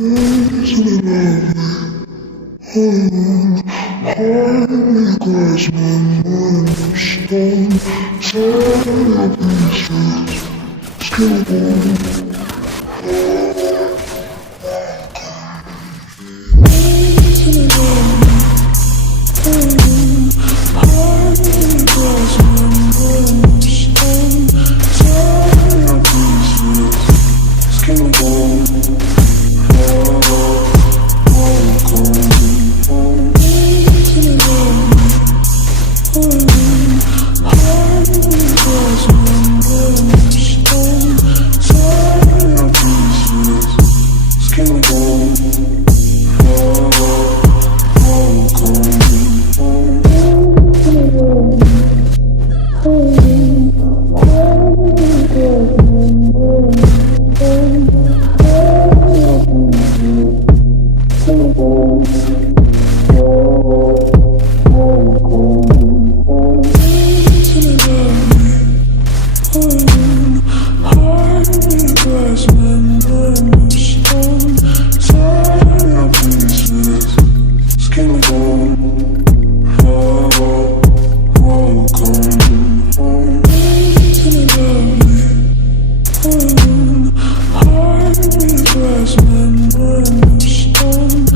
Isn't it lovely? Heart glass membrane of stone, tear pieces, skin bone. Isn't it lovely? Heart glass membrane of stone, tear pieces, skin bone. Glass membrane of stone.